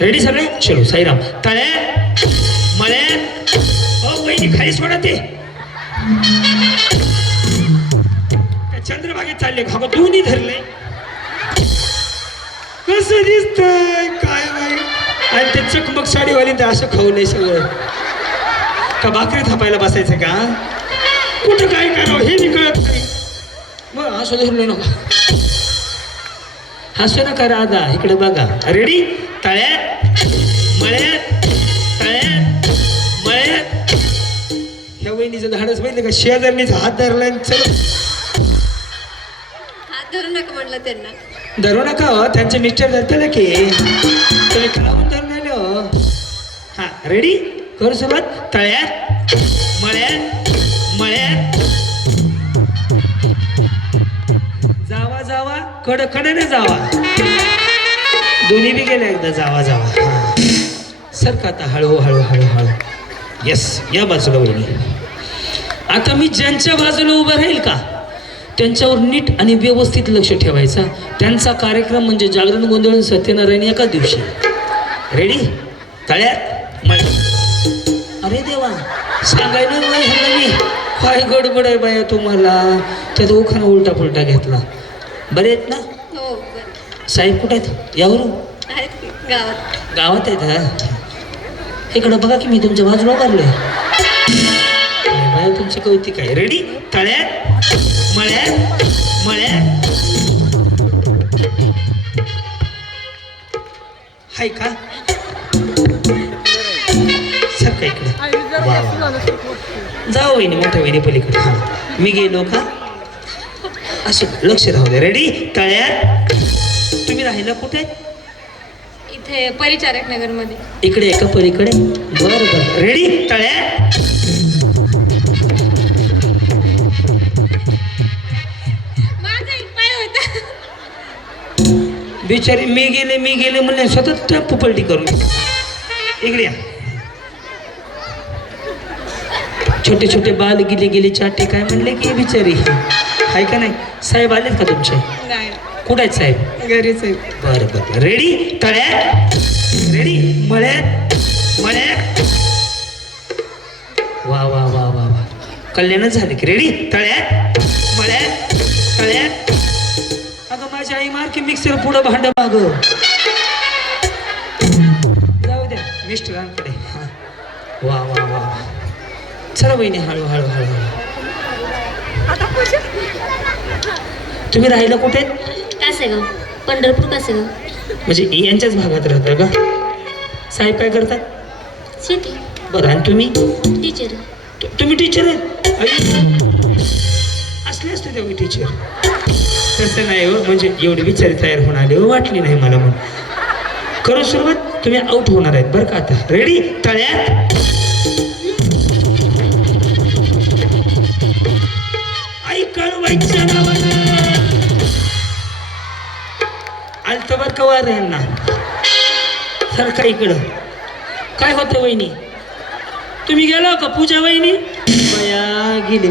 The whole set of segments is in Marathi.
रेडी सगळे चलो साईराम तळ्यात मळ्यात ओ वहिनी खाली सोडा ते चंद्रभागेत चालले खागो दोन्ही धरले कसं दिसतंय काय बाई आणि ते चकमक साडीवाली ते असं खाऊ नये सगळं का भाकरी थापायला बसायचं का कुठं काय करावं हे मी कळत नाही मग हसू धरलो नका हसू नका राधा इकडे बघा रेडी तळ्यात मळ्यात तळ्यात मळ्यात ह्या वहिनीचं धाडच बघितलं का शेजारणीचा हात धरलाय चल हात धरू नका म्हणलं त्यांना धरू नका हो त्यांचे मिस्टर धरते की तुम्ही खाऊन धरून आले हो हा रेडी करू सुरुवात तळ्यात मळ्यात मळ्यात जावा जावा कडकडे जावा दोन्ही बी गेले एकदा जावा जावा हा सरका आता हळू हळू हळू हळू यस या बाजूला वहिनी आता मी ज्यांच्या बाजूला उभं राहील का त्यांच्यावर नीट आणि व्यवस्थित लक्ष ठेवायचा त्यांचा कार्यक्रम म्हणजे जागरण गोंधळ सत्यनारायण एका दिवशी रेडी तळ्यात मळ्यात अरे देवा सांगायला ह्यांना मी काय गडबड आहे बाया तुम्हाला त्यात ओखाना उलटा पुलटा घेतला बरे आहेत ना हो बरं. साहेब कुठे आहेत यावरून आहेत की गावात गावात आहेत हा इकडं बघा की मी तुमच्या बाजूला उभारलोय बाया तुमची कौतिक आहे रेडी तळ्यात मळ्यात मळ्यात हाय का सर का इकडे वा जाऊ वहिनी मोठ्या वहिनी पलीकडे हा मी गेलो का असं लक्ष राहू दे रेडी तळ्यात तुम्ही राहिला कुठे इथे परिचारक नगर मध्ये इकडे एका पलीकडे बरं बरं रेडी तळ्यात माझा एक पाय होता बिचारी मी गेले म्हणले सतत टप्पू पलटी करून इकडे या छोटे छोटे बाल गेले चाटे काय म्हणले की बिचारी आहे का नाही साहेब आलेत का तुमचे नाही कुठे आहेत साहेब घरीच आहे बरं बरं रेडी तळ्यात रेडी मळ्यात मळ्यात वा वा वा वा वा कल्याणच झाले की रेडी तळ्यात मळ्यात तळ्यात अगं माझी आई मार की मिक्सर पुढं भांड माग जाऊ द्या मिस्टरांकडे हा वा वा वा वा चला बहिणी हळू हळू हळू हळू तुम्ही राहिला कुठे कासेगाव पंढरपूर कासेगाव म्हणजे यांच्याच भागात राहता का साहेब काय करतात शेती बरं आणि तुम्ही टीचर तुम्ही टीचर आहेत असले असते तेव्हा टीचर तसं नाही हो म्हणजे एवढी विचार तयार होऊन आले हो वाटली नाही मला मग करू सुरुवात तुम्ही आउट होणार आहेत बरं का आता रेडी तळ्यात आई कळवायच्या नावानं आलतं बरं का वार यांना सारखा इकडं काय होतं वहिनी तुम्ही गेला का पूजा वहिनी बया गेली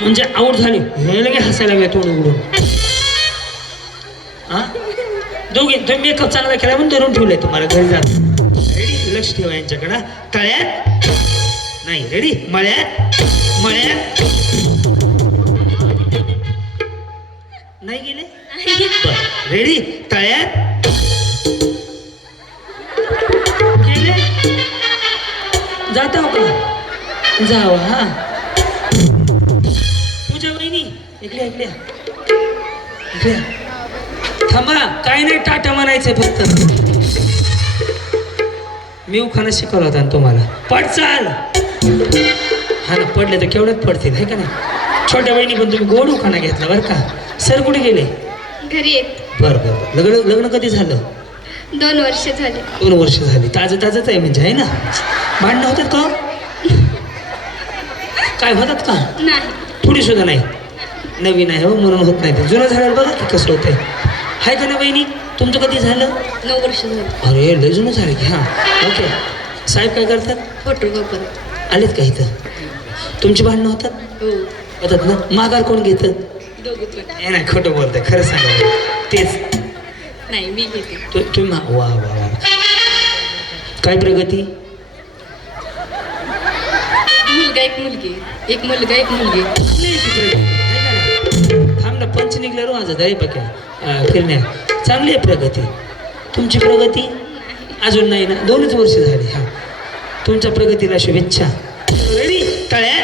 म्हणजे आऊट झाली हे लगे हसायला लागले तोंड उघडून हा दोघे तुम्ही मेकअप चांगला केला म्हणून धरून ठेवलंय तुम्हाला घरी जात रेडी लक्ष ठेवा यांच्याकडं तळ्यात नाही रेडी मळ्यात मळ्यात नाही गेले रेडी तळ्यात गेले जाता हो का जावा हा पूजा वहिनी इकडे इकडे इकडे थांबा काय नाही टाटा म्हणायचंय फक्त मी उखाणा शिकवला होता ना तुम्हाला पड चाल हा ना पडले तर केवढ्यात पडतील आहे का नाही छोट्या बहिणी पण तुम्ही गोड उखाणा घेतला बरं का सर कुठे गेले घरी येत बरं बरं लग्न लग्न कधी झालं 2 वर्ष झाली 2 वर्ष झाली ताजंच आहे म्हणजे आहे ना भांडणं होतात का काय होतात का नाही थोडी सुद्धा नाही नवीन आहे हो म्हणून होत नाही ते जुनं झालं बघा की कसं होतंय हाय का ना बहिणी तुमचं कधी झालं 9 वर्ष झाली अरे लय जुनं झालं की हां ओके साहेब काय करतात फोटोग्राफर आलेत का इथं तुमची भांडणं होतात हो होतात ना माघार कोण घेतं दोघं पण हे नाही खोटं बोलतंय खरं सांगा तेच नाही मी घेते. तुम्ही वा वा वा. काय प्रगती? मुलगा एक मुलगी, एक मुलगा एक मुलगी. थांब ना, पंच निघलं रो माझं दही पक्या किरण्या. चांगली आहे प्रगती. तुमची प्रगती अजून नाही ना, 2च वर्ष झाली. हां, तुमच्या प्रगतीला शुभेच्छा. रेडी तळ्या,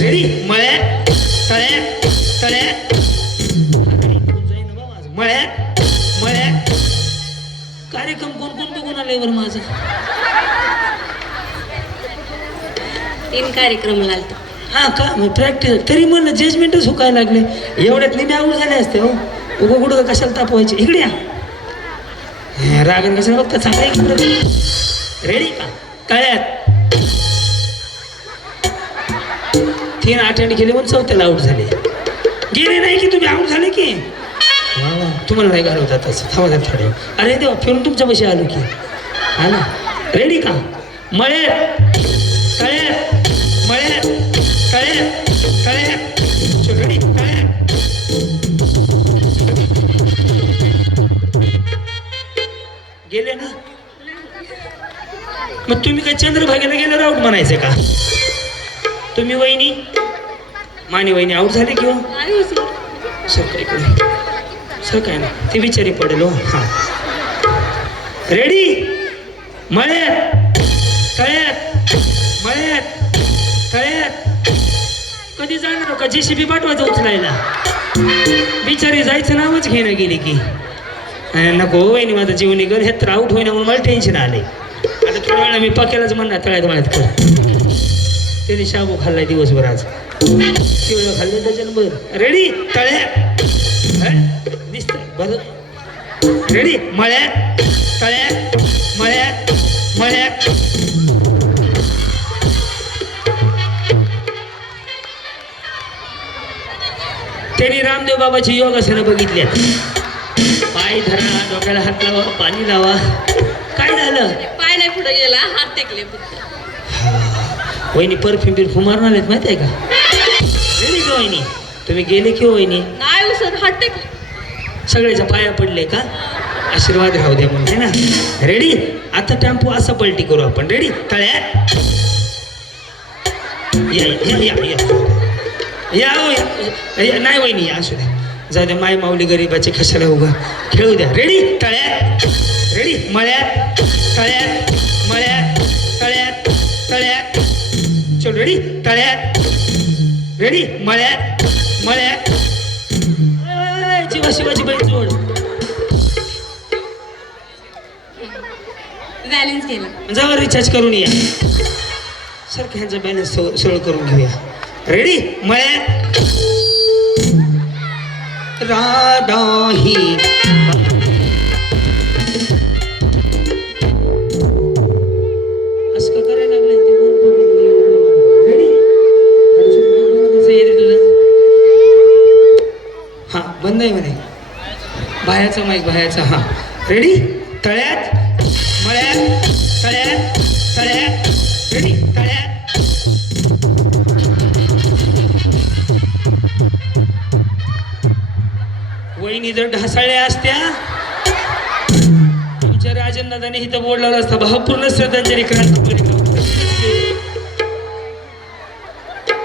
रेडी मळ्या, तळ्या तळ्या, मळ्या मळ्या. कार्यक्रम कोण कोण बघून आले बरं माझा? 3 कार्यक्रम आलतो. हा का, मी प्रॅक्टिस तरी म्हणलं जजमेंटच हुकायला लागले. एवढ्यात मी आऊट झाले असते. हो उगं कुठं कशाला तापवायचे. इकडे या. रागन कशाला बघता, चांगला इकडे. रेडी का तळ्यात 3 अटेंड केले म्हणून 4थ्याला आऊट झाले. गेले नाही की तुम्ही आऊट झाले की. वा वा, तुम्हाला नाही घालवतात तसं. थांबा थोडे. अरे देवा, फिरून तुमच्या पैसे आलो की. हा ना. रेडी का मळे तळे मळे तळे तळे. रेडी तळे. गेले ना. मग तुम्ही काय चंद्रभागेला गेल्यावर आऊट म्हणायचं का? तुम्ही वहिनी मानी वहिनी आऊट झाली किंवा सर काय इकडे सर काय ना ती बिचारी पडेल. हो हां, रेडी मळ्यात तळ्यात मळ्यात तळ्यात. कधी जाणार का JCB पाठवायचं उचलायला? बिचारी जायचं नावच घेणं गेली की. नको वहिनी, माझा जीव निघल हे तर आऊट होईना म्हणून मला टेन्शन आले. आता थोड्या वेळा मी पक्यालाच म्हणणार तळ्यात मळ्यात कर. त्याने शाबू खाल्लाय दिवसभर आज. शिवलं खाल्लं डझनभर. रेडी तळ्यात दिसत बरं. रेडी मळ्यात तळ्यात मळ्यात मळ्यात. त्यांनी रामदेव बाबाची योगासनं बघितल्या. पाय धरा, डोक्याला हात लावा, पाणी लावा. काय झालं? पाय नाही पुढे गेला, हात टेकले फक्त. वहिनी परफ्यूम बिरफ्यूम मारणार आहेत माहिती आहे का? गेली का वहिनी? तुम्ही गेले की वहिनी? नाही उसर, हात टेकले. सगळ्याच्या पाया पडले का? आशीर्वाद राहू द्या म्हणून, है ना. रेडी आता टेम्पो असं पलटी करू आपण. रेडी तळ्यात या या या या या. नाही वहिनी या, असू द्या, जाऊ द्या. माय माऊली गरीबाची कशाला उगा खेळू द्या. रेडी तळ्यात रेडी मळ्यात तळ्यात मळ्यात तळ्यात तळ्यात. चल रेडी तळ्यात रेडी मळ्यात मळ्यात. जीवा शिवाची बाई जोड. बॅलन्स केला. जावा रिचार्ज करून या. सर ह्यांचा बॅलन्स सरळ करून घेऊया. रेडी मळ्यात राधा ही असं का करायला लागलं ते. रेडी तुझं हा बंद आहे म्हणे बाहेरचा माईक बाहेरचा. हा रेडी तळ्यात मळ्यात तळ्यात तळ्यात. रेडी तळ्यात वहिनी जर ढासाळल्या असत्या तुमच्या राजनदादाने इथं बोर्ड लावला असता भावपूर्ण श्रद्धांजली क्रांती.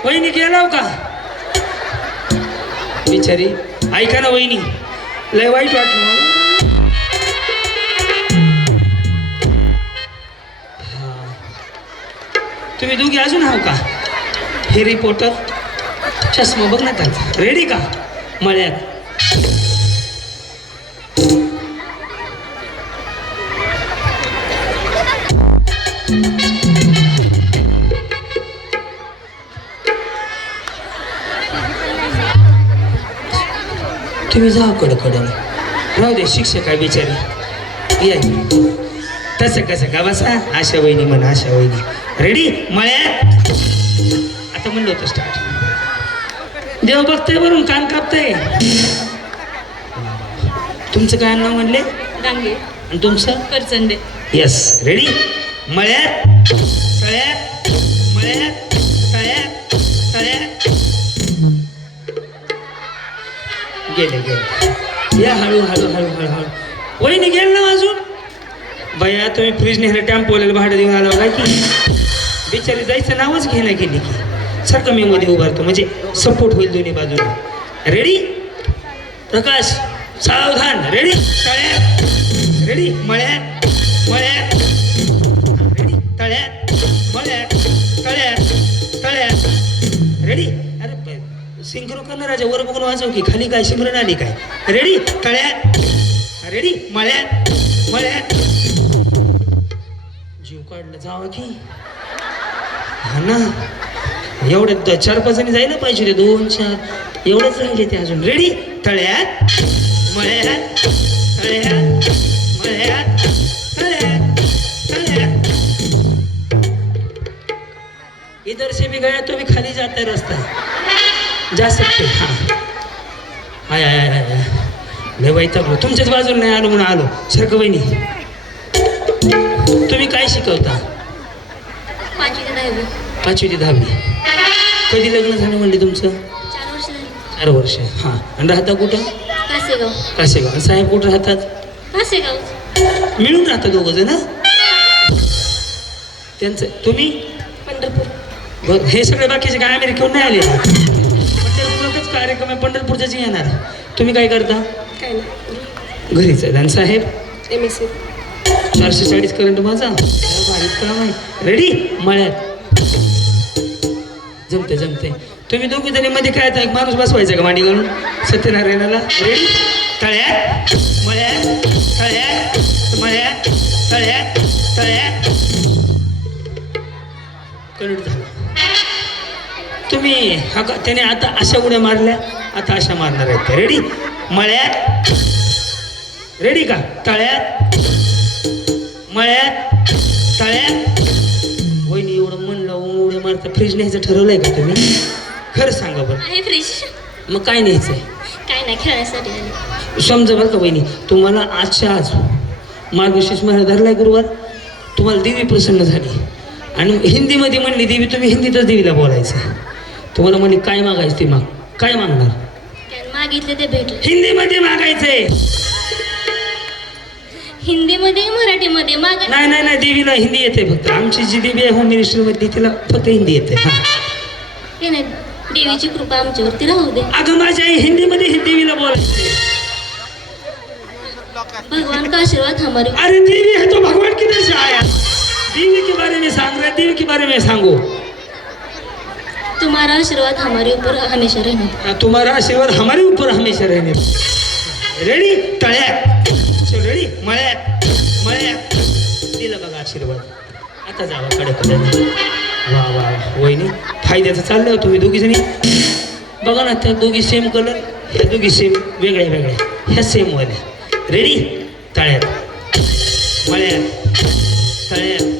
वहिनी गेलाव का बिचारी? ऐका ना वहिनी, लय वाईट वाटलं मला. तुम्ही दोघी अजून आहो का? हे रिपोर्टर चष्मा बघ ना त्यांचा. रेडी का मळ्यात तुम्ही जाऊ कडकडून. राहू दे, शिक्षक आहे बिचारी. या तसं कसं का बसा. आशा वहिनी म्हणा आशा वहिनी. रेडी मळ्यात आता म्हणलं होतं स्टार्ट. देव बघताय वरून कान कापताय. तुमचं काय नाव म्हणले? डांगे. आणि तुमचं? करचंडे. यस रेडी मळ्यात तळ्यात मळ्यात तळ्यात तळ्यात. गेले गेले. या हळू हळू हळू हळू हळू. वहिनी गेल ना अजून भैया तुम्ही फ्रीज नेहला टॅम्पोला भाडं देऊन आला काय की बिचारी जायचं नावच घे ना गेली की सारखं मी मध्ये उभारतो म्हणजे सपोर्ट होईल दोन्ही बाजूला रेडी प्रकाश सावधान रेडी तळ्यात रेडी मळ्यात मळ्यात रेडी तळ्यात मळ्यात तळ्यात तळ्यात रेडी अरे सिंक्रो करणं राजा वर बघून वाजव की खाली काय सिमरन आली काय रेडी तळ्यात रेडी मळ्यात मळ्यात जीव काढलं जावं की हा ना एवढ्यात 4-5 जणी जायला पाहिजे 2-4 एवढंच राहिले ते अजून रेडी तळ्यात मळ्यात तळ्यात मळ्यात तळ्यात तळ्यात इधर से भी गया तो भी खाली जाता है रास्ता जा सकते हाँ आय आय आय आय लय वैतागलो तुमच्याच बाजूला नाही आलो म्हणून आलो सारखं वहिनी तुम्ही काय शिकवता 5वी ते 10वी 5वी ते 10वी कधी लग्न झालं म्हणले तुमचं 4 वर्ष झाली 4 वर्ष हां आणि राहता कुठं कासेगाव कासेगाव साहेब कुठं राहतात कासेगाव मिळून राहता दोघं जण त्यांचं तुम्ही पंढरपूर बरं हे सगळे बाकीचे काय अमेरिकेहून नाही आले पंढरपूरचाच कार्यक्रम आहे पंढरपूरच्याच येणार तुम्ही काय करता काय नाही घरीच आहे आणि साहेब MSc 440 करंट माझा भारीच काम आहे रेडी मळ्यात जमते जमते तुम्ही दोघी जणी मध्ये काय एक माणूस बसवायचा का मांडी घालून सत्यनारायणाला रेडी तळ्यात मळ्यात तळ्यात मळ्यात तळ्यात तळ्यात कनेक्ट झाला तुम्ही हा का त्याने आता अशा उड्या मारल्या आता अशा मारणार आहेत रेडी मळ्यात रेडी का तळ्यात मळ्यात तळ्यात वहिनी एवढं मन लावून उड्या मारता फ्रीज न्यायचं ठरवलंय का तुम्ही खरं सांगा बरं आहे फ्रीज मग काय न्यायचंय काय नाही खेळण्यासाठी आली समजा बरं का वहिनी तुम्हाला आजच्या आज मार्गशीर्ष महिना धरलाय गुरुवार तुम्हाला देवी प्रसन्न झाली आणि हिंदीमध्ये म्हणली देवी तुम्ही हिंदीतच देवीला बोलायचं तुम्हाला म्हणली काय मागायचं ते माग काय मागणार काय मागितले ते भेटले हिंदीमध्ये मागायचंय हिंदीमध्ये मराठीमध्ये माग नाही नाही नाही देवीला हिंदी येते फक्त आमची जी देवी आहे होम मिनिस्टरमध्ये तिला फक्त हिंदी येते हां हे नाही देवीची कृपा आमच्यावरती राहू दे अगं माझ्या आई हिंदीमध्ये ही देवीला बोलायचे भगवान का आशीर्वाद हमारे अरे देवी है तो भगवान किधर से आया देवी के बारे में सांग रहे देवी के बारे में सांगो तुम्हारा आशीर्वाद हमारे ऊपर हमेशा रहना तुम्हारा आशीर्वाद हमारे ऊपर हमेशा रहने रेडी तळ्यात रेडी मळ्यात मळ्यात दिलं बघा आशीर्वाद आता जावा कडे वा वा वहिनी फायद्याचं चाललं हो तुम्ही दोघी जणी बघा ना त्या दोघी सेम कलर ह्या दोघी सेम वेगळ्या वेगळ्या ह्या सेम वाल्या रेडी तळ्यात मळ्यात तळ्यात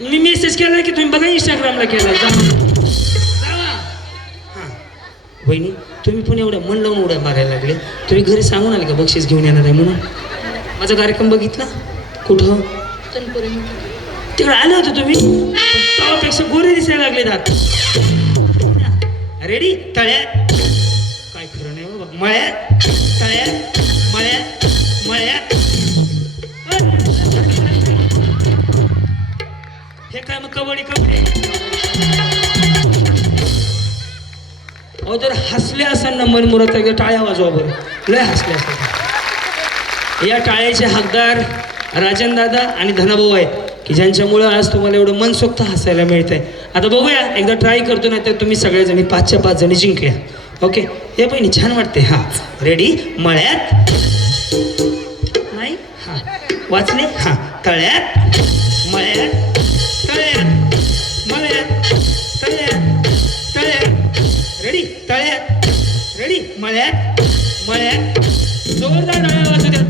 मी मेसेज केला की तुम्ही बघा इंस्टाग्रामला केला जावा हां वहिनी तुम्ही पण एवढ्या मन लावून उड्या मारायला लागले तुम्ही घरी सांगून आले का बक्षीस घेऊन येणार आहे म्हणून माझा कार्यक्रम बघितला कुठं तिकडे आले होते तुम्ही त्यापेक्षा गोरे दिसायला लागले दात रेडी तळ्यात काय खरं नाही बाबा मळ्यात तळ्यात मळ्यात मळ्यात हे काय मग कबड्डी अहो जर हसले असाल ना मनमुरात एकदा टाळ्या वाजवा बरं लय हसले असतात या टाळ्याचे हकदार राजन दादा आणि धनाभाऊ आहेत की ज्यांच्यामुळं आज तुम्हाला एवढं मनसोक्त हसायला मिळतंय आता बघूया एकदा ट्राय करतो ना तर तुम्ही सगळेजणी 5च्या 5 जणी जिंकल्या ओके हे बहिणी छान वाटते हां रेडी मळ्यात नाही हां वाचले हां तळ्यात मळ्यात तळ्यात मळ्यात तळ्यात तळ्यात रेडी तळ्यात रेडी मळ्यात मळ्यात जोरदार टाळ्या वाजू द्या